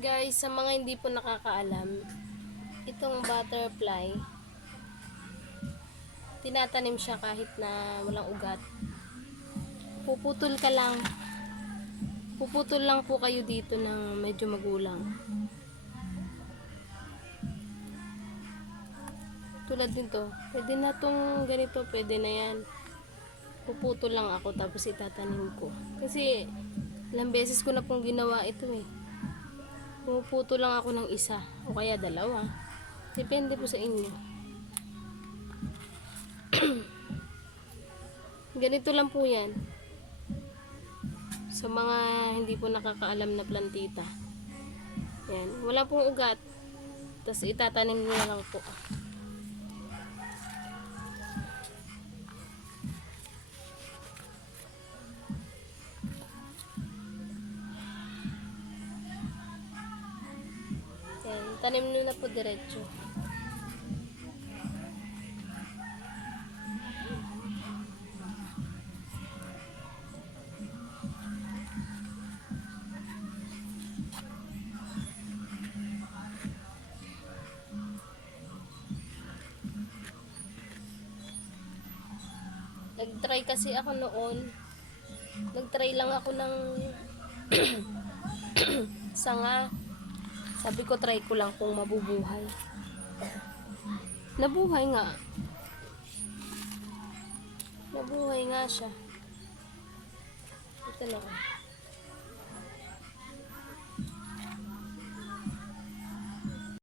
Guys, sa mga hindi po nakakaalam, itong butterfly, tinatanim siya kahit na walang ugat. Puputol ka lang. Puputol lang po kayo dito ng medyo magulang. Tulad nito, pwede na tong ganito, pwede na yan. Puputol lang ako tapos itatanim ko. Kasi, ilang beses ko na pong ginawa ito eh. Puputol lang ako ng isa o kaya dalawa. Depende po sa inyo. Ganito lang po yan. Sa mga hindi po nakakaalam na plantita. Yan. Wala pong ugat. Tapos itatanim nyo lang po. Yan. Tanim nyo na po diretso. Nag-try kasi ako noon. Nag-try lang ako ng sanga. Sabi ko try ko lang kung mabubuhay. Nabuhay nga. Nabuhay nga siya. Ito na.